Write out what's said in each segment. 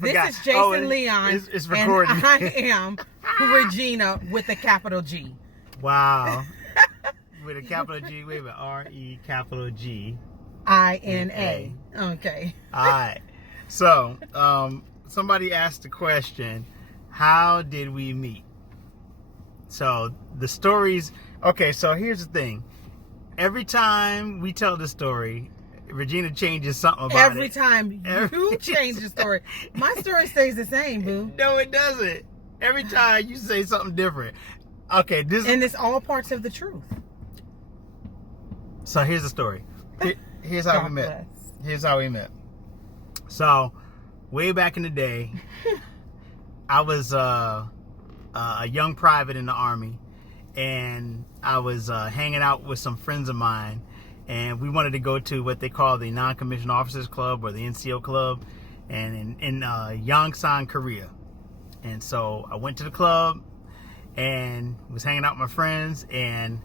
This is Jason Leon, it's recording. and I am Regina with a capital G. Wow. With a capital G, wait a minute, R-E capital G. I-N-A. Okay. All right. So, somebody asked the question, how did we meet? So, the stories, okay, so here's the thing. Every time we tell the story, Regina changes something about Every time you change the story. My story stays the same, boo. No, it doesn't. Every time you say something different. Okay, and it's all parts of the truth. So here's the story. Here's how we met. Here's how we met. So, way back in the day, I was a young private in the Army, and I was hanging out with some friends of mine, and we wanted to go to what they call the Non-Commissioned Officers Club, or the NCO Club, and in Yongsan, Korea. And so I went to the club and was hanging out with my friends, and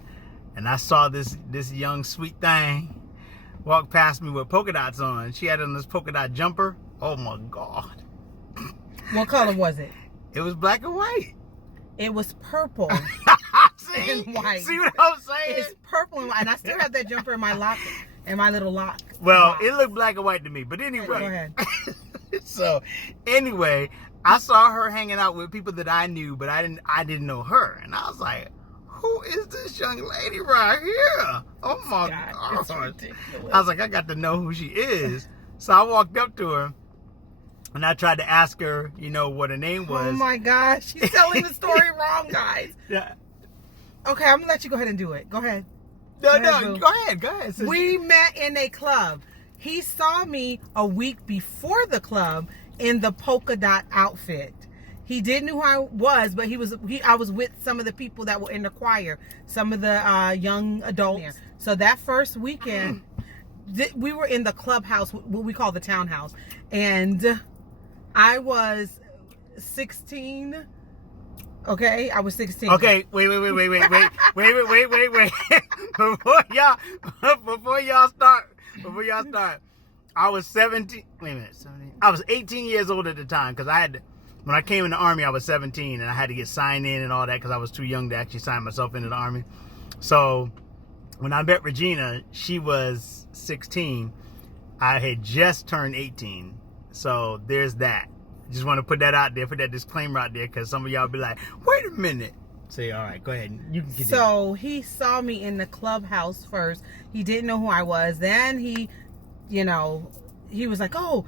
I saw this young sweet thing walk past me with polka dots on. She had on this polka dot jumper. Oh my God. What color was it? It was black and white. It was purple. See? And white. See what I'm saying? It's purple and white. And I still have that jumper in my locker, in my little lock. Well, box. It looked black and white to me. But anyway. Go ahead. So, anyway, I saw her hanging out with people that I knew, but I didn't know her. And I was like, who is this young lady right here? Oh my God. It's ridiculous. I was like, I got to know who she is. So I walked up to her and I tried to ask her, what her name was. Oh my gosh. She's telling the story wrong, guys. Yeah. Okay, I'm going to let you go ahead and do it. Go ahead. Go ahead. Sis. We met in a club. He saw me a week before the club in the polka dot outfit. He didn't know who I was, but I was with some of the people that were in the choir, some of the young adults. So that first weekend, we were in the clubhouse, what we call the townhouse, and I was 16. Okay, I was 16. Okay, wait. Before y'all start, I was 17. Wait a minute, 17. I was 18 years old at the time, because when I came in the Army, I was 17, and I had to get signed in and all that because I was too young to actually sign myself into the Army. So when I met Regina, she was 16. I had just turned 18. So there's that. Just want to put that out there, put that disclaimer out there, because some of y'all be like, wait a minute. Say, all right, go ahead. You can continue. So he saw me in the clubhouse first. He didn't know who I was. Then he was like, oh,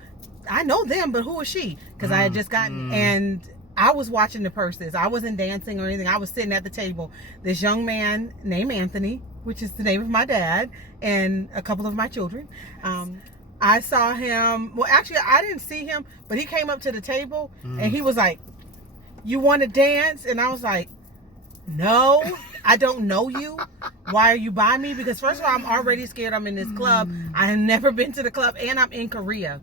I know them, but who is she? Because I had just gotten, and I was watching the purses. I wasn't dancing or anything. I was sitting at the table. This young man named Anthony, which is the name of my dad, and a couple of my children. I saw him. Well, actually, I didn't see him, but he came up to the table, and he was like, you want to dance? And I was like, no, I don't know you. Why are you by me? Because first of all, I'm already scared. I'm in this club. I have never been to the club, and I'm in Korea.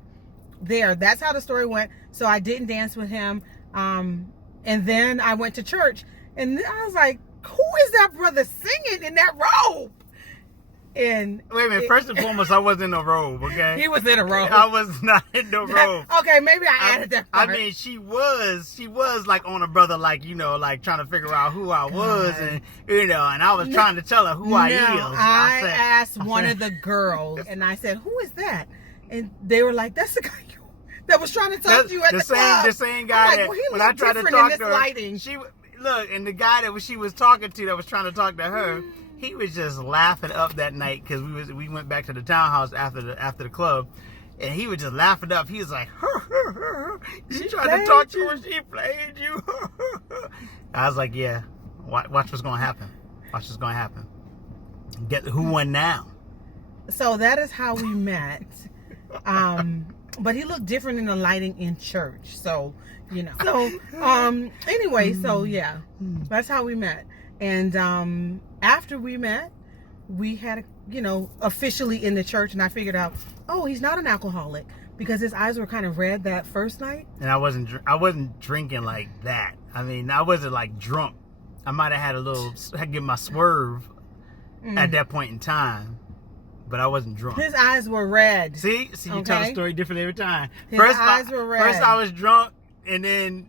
That's how the story went. So I didn't dance with him. And then I went to church, and I was like, who is that brother singing in that robe? And wait a minute, first and foremost, I wasn't in a robe, okay? He was in a robe. I was not in the robe. Okay, maybe I added that part. I mean, she was like on a brother, like trying to figure out who I was, and and I was trying to tell her who I is. I asked one of the girls, and I said, who is that? And they were like, that's the guy that was trying to talk to you at the club. The same guy that when I tried to talk to her, lighting. And the guy that she was talking to that was trying to talk to her, he was just laughing up that night, because we went back to the townhouse after the club, and he was just laughing up. He was like, she tried to talk to you, she played you. I was like, yeah, watch what's gonna happen. Watch what's gonna happen. Get who won now. So that is how we met. But he looked different in the lighting in church. So, anyway, so yeah, that's how we met. And after we met, we had, officially in the church, and I figured out, oh, he's not an alcoholic, because his eyes were kind of red that first night. And I wasn't drinking like that. I mean, I wasn't like drunk. I might have had I had to get my swerve at that point in time. but I wasn't drunk. His eyes were red. See, you tell the story different every time. His eyes were red. First I was drunk, and then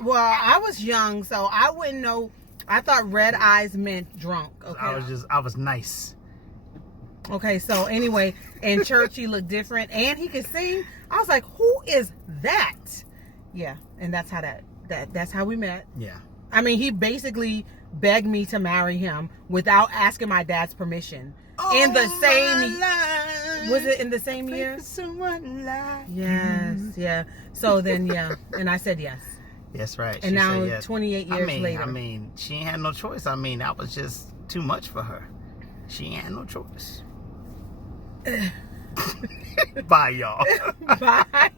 well, I was young, so I wouldn't know. I thought red eyes meant drunk. Okay, I was nice. Okay, so anyway, in church he looked different, and he could sing. I was like, who is that? Yeah, and that's how that's how we met. Yeah. I mean, he basically begged me to marry him without asking my dad's permission. In the same, was it in the same year? Yes, yeah. So then, yeah, and I said yes. Yes, right. And now, yes. 28 years later. I mean, she ain't had no choice. I mean, that was just too much for her. She ain't had no choice. Bye, y'all. Bye.